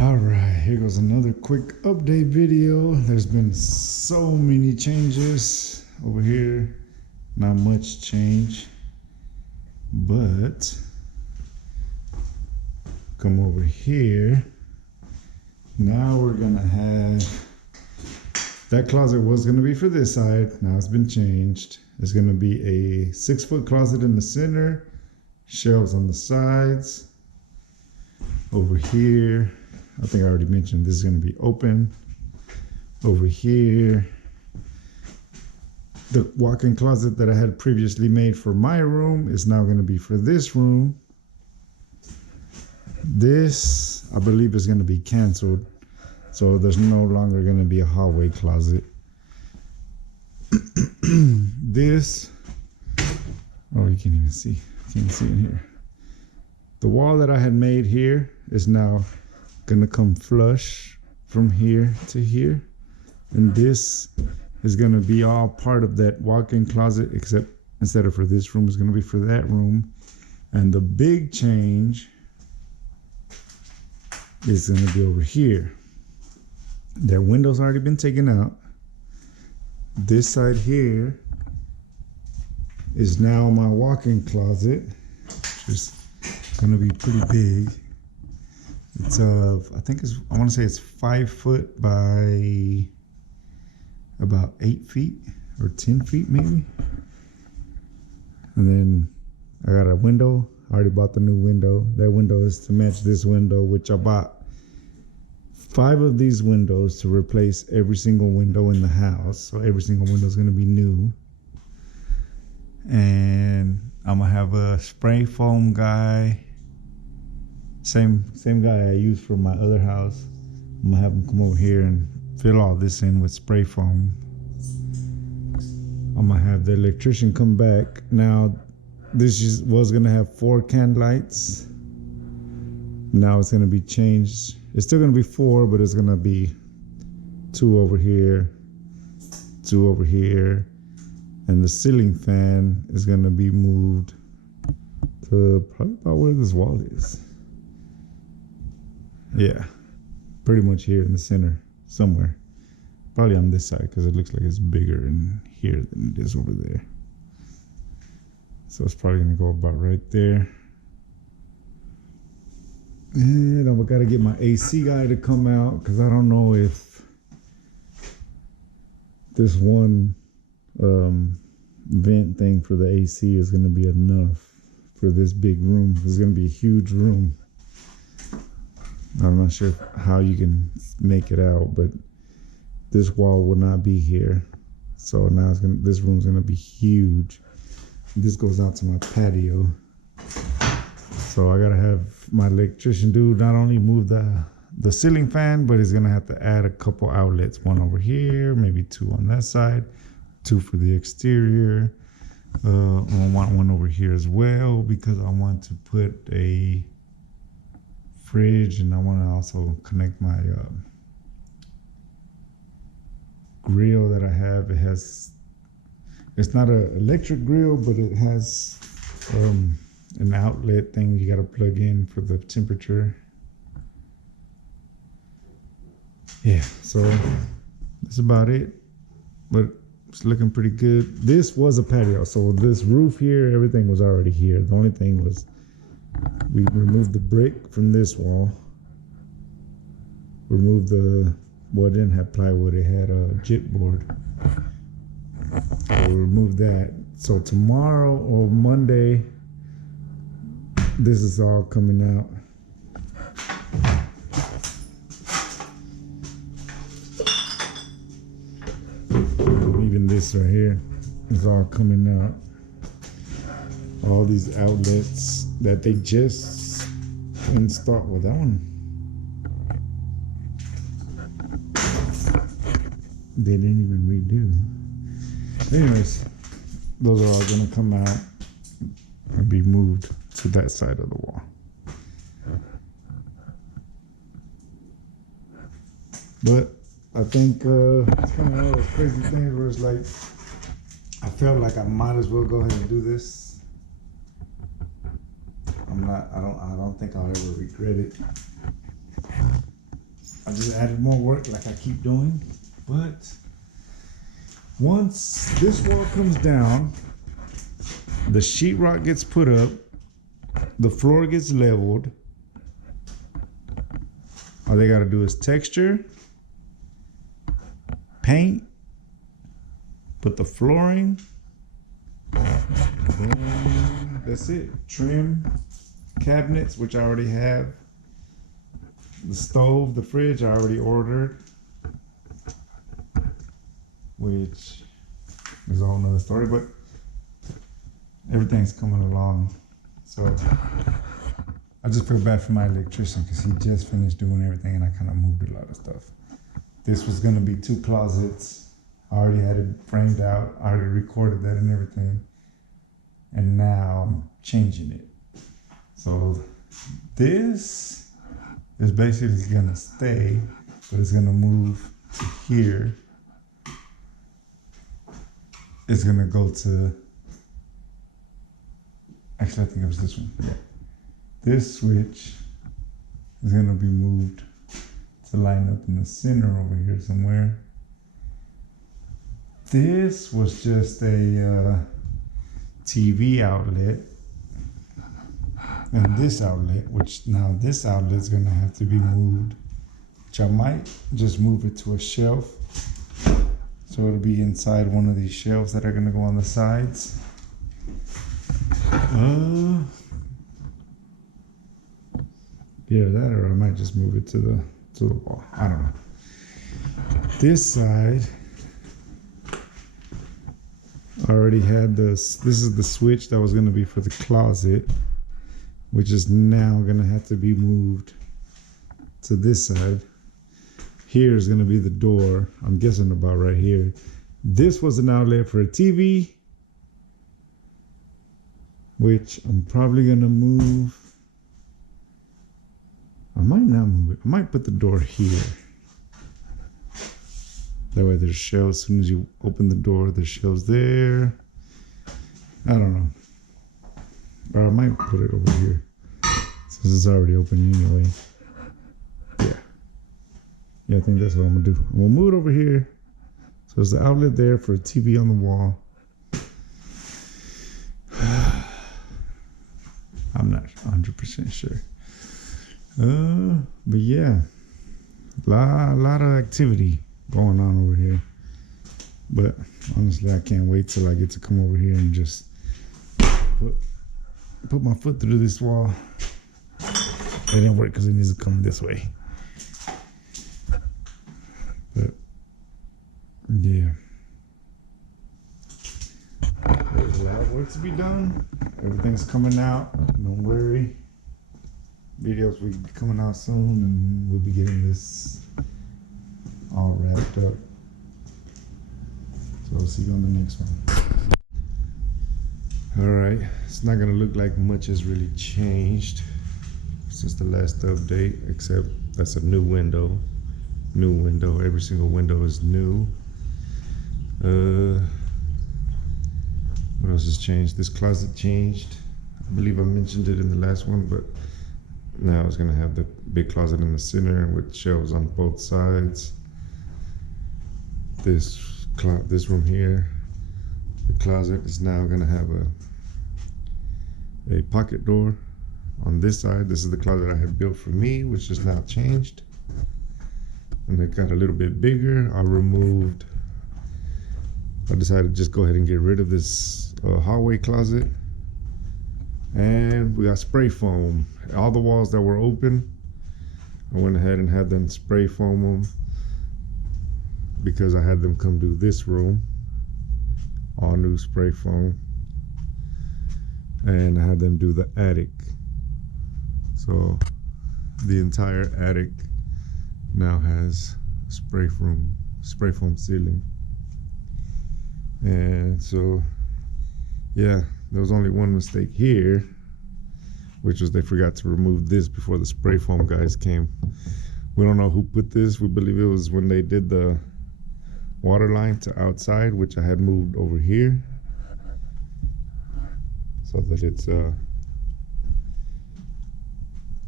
All right, here goes another quick update video. There's been so many changes over here. Not much change, but come over here. Now we're gonna have, that closet was gonna be for this side. Now it's been changed. It's gonna be a 6-foot closet in the center, shelves on the sides. Over here, I think I already mentioned this is going to be open. Over here, the walk-in closet that I had previously made for my room is now going to be for this room. This, I believe, is going to be canceled, so there's no longer going to be a hallway closet. This, oh, you can't even see. You can't see in here. The wall that I had made here is now gonna come flush from here to here, and this is gonna be all part of that walk-in closet, except instead of for this room, it's gonna be for that room. And the big change is gonna be over here. Their window's already been taken out. This side here is now my walk-in closet, which is gonna be pretty big. It's I think it's, I want to say it's 5 foot by about 8 feet or 10 feet maybe. And then I got a window. I already bought the new window. That window is to match this window, which I bought 5 of these windows to replace every single window in the house. So every single window is going to be new. And I'm gonna have a spray foam guy. Same guy I used for my other house. I'm gonna have him come over here and fill all this in with spray foam. I'm gonna have the electrician come back. Now, this was gonna have 4 can lights. Now it's gonna be changed. It's still gonna be 4, but it's gonna be 2 over here, 2 over here, and the ceiling fan is gonna be moved to probably about where this wall is. Yeah, pretty much here in the center somewhere. Probably on this side, because it looks like it's bigger in here than it is over there. So it's probably gonna go about right there. And I've got to get my AC guy to come out, because I don't know if this one vent thing for the AC is gonna be enough for this big room. It's gonna be a huge room. I'm not sure how you can make it out, but this wall will not be here. So now it's gonna, this room's gonna be huge. This goes out to my patio. So I gotta have my electrician dude not only move the ceiling fan, but he's gonna have to add a couple outlets. 1 over here, maybe 2 on that side, 2 for the exterior. I want 1 over here as well, because I want to put a fridge, and I want to also connect my grill that I have. It's not an electric grill, but it has an outlet thing you got to plug in for the temperature. Yeah, so that's about it, but it's looking pretty good. This was a patio, so this roof here, everything was already here. The only thing was we removed the brick from this wall. Removed the, well, it didn't have plywood, it had a gyp board. So we removed that. So tomorrow or Monday, this is all coming out. Even this right here is all coming out. All these outlets that they just installed. Well, that one they didn't even redo. Anyways, those are all gonna come out and be moved to that side of the wall. But I think it's kind of one of those crazy things where it's like I felt like I might as well go ahead and do this. I don't think I'll ever regret it. I just added more work like I keep doing. But once this wall comes down, the sheetrock gets put up, the floor gets leveled. All they gotta do is texture, paint, put the flooring, and that's it. Trim, cabinets, which I already have. The stove, the fridge, I already ordered, which is a whole nother story, but everything's coming along. So I just feel bad for my electrician because he just finished doing everything and I kind of moved a lot of stuff. This was gonna be 2 closets. I already had it framed out. I already recorded that and everything. And now I'm changing it. So this is basically gonna stay, but it's gonna move to here. It's gonna go to, actually I think it was this one. Yeah. This switch is gonna be moved to line up in the center over here somewhere. This was just a TV outlet. And this outlet, which now this outlet is gonna have to be moved, which I might just move it to a shelf. So it'll be inside one of these shelves that are gonna go on the sides. Yeah, that, or I might just move it to the wall. I don't know. This side I already had this. This is the switch that was gonna be for the closet, which is now gonna have to be moved to this side. Here is gonna be the door. I'm guessing about right here. This was an outlet for a TV, which I'm probably gonna move. I might not move it. I might put the door here. That way there's shelves. As soon as you open the door, there's shelves there. I don't know. Or I might put it over here, since it's already open anyway. Yeah, I think that's what I'm gonna do. I'm gonna move it over here. So there's the outlet there for a TV on the wall. I'm not 100% sure. But yeah, a lot of activity going on over here. But honestly, I can't wait till I get to come over here and just put my foot through this wall. It didn't work because it needs to come this way. But yeah, there's a lot of work to be done. Everything's coming out. Don't worry. Videos will be coming out soon, and we'll be getting this all wrapped up. So I'll see you on the next one. All right, it's not gonna look like much has really changed since the last update, except that's a new window. New window. Every single window is new. What else has changed? This closet changed. I believe I mentioned it in the last one, but now it's gonna have the big closet in the center with shelves on both sides. This room here, the closet is now gonna have a pocket door on this side. This is the closet I had built for me, which is now changed. And it got a little bit bigger. I decided to just go ahead and get rid of this hallway closet. And we got spray foam. All the walls that were open, I went ahead and had them spray foam them because I had them come do this room. All new spray foam. And I had them do the attic. So the entire attic now has spray foam ceiling. And so yeah, there was only one mistake here, which was they forgot to remove this before the spray foam guys came. We don't know who put this. We believe it was when they did the water line to outside, which I had moved over here so that it's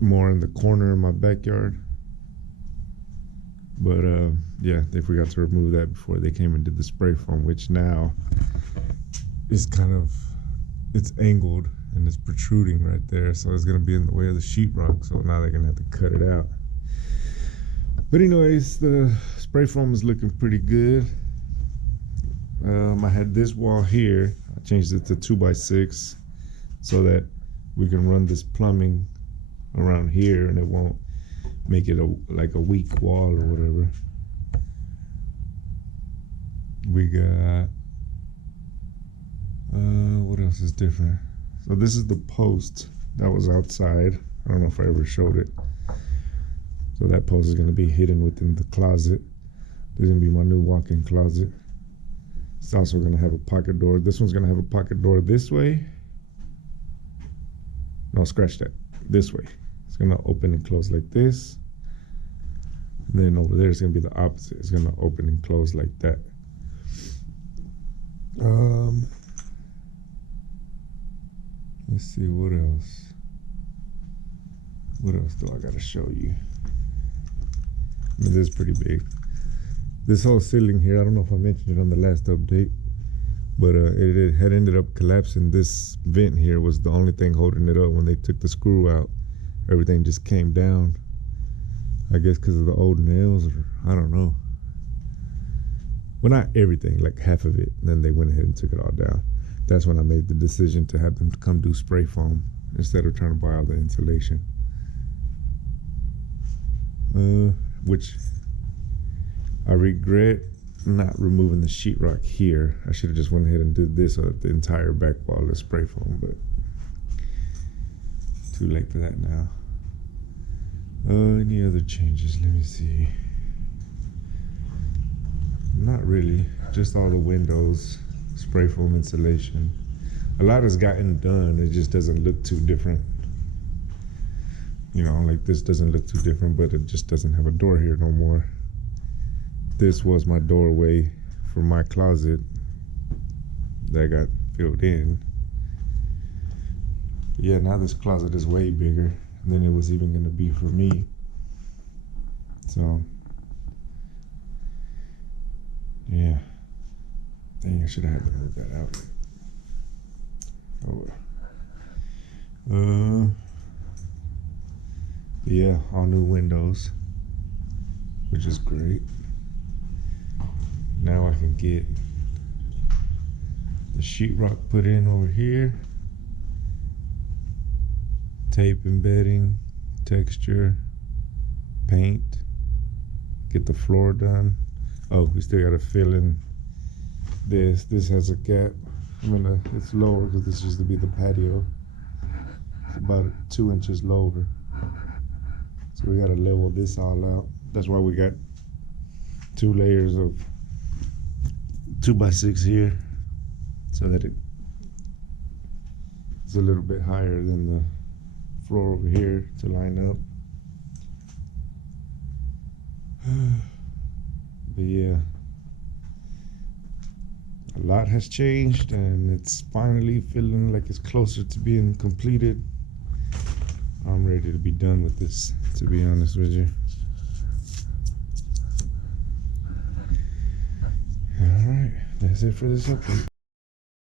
more in the corner of my backyard. But yeah, they forgot to remove that before they came and did the spray foam, which now is it's angled and it's protruding right there, so it's gonna be in the way of the sheetrock. So now they're gonna have to cut it out. But anyways, the spray foam is looking pretty good. I had this wall here. I changed it to 2x6 so that we can run this plumbing around here and it won't make it like a weak wall or whatever. We got what else is different? So this is the post that was outside. I don't know if I ever showed it. So that post is going to be hidden within the closet. This is going to be my new walk-in closet. It's also going to have a pocket door. This one's going to have a pocket door this way. No, scratch that. This way. It's going to open and close like this. And then over there it's going to be the opposite. It's going to open and close like that. Let's see, what else? What else do I got to show you? I mean, this is pretty big. This whole ceiling here, I don't know if I mentioned it on the last update, but it had ended up collapsing. This vent here was the only thing holding it up. When they took the screw out, everything just came down. I guess because of the old nails, or I don't know. Well, not everything, like half of it. Then they went ahead and took it all down. That's when I made the decision to have them come do spray foam instead of trying to buy all the insulation. Which I regret not removing the sheetrock here. I should have just went ahead and did this so that the entire back wall is spray foam, but too late for that now. Any other changes? Let me see. Not really, just all the windows, spray foam insulation. A lot has gotten done, it just doesn't look too different. You know, like this doesn't look too different, but it just doesn't have a door here no more. This was my doorway for my closet that got filled in. Yeah, now this closet is way bigger than it was even going to be for me. So, yeah. Dang, I should have had to move that out. Oh well. Yeah, all new windows, which is great. Now I can get the sheetrock put in over here, tape embedding, texture, paint, get the floor done. Oh, we still gotta fill in this. This has a gap. It's lower because this used to be the patio. It's about 2 inches lower. So we gotta level this all out. That's why we got 2 layers of 2x6 here, so that it's a little bit higher than the floor over here to line up. But yeah, a lot has changed and it's finally feeling like it's closer to being completed. I'm ready to be done with this, to be honest with you. All right, that's it for this update.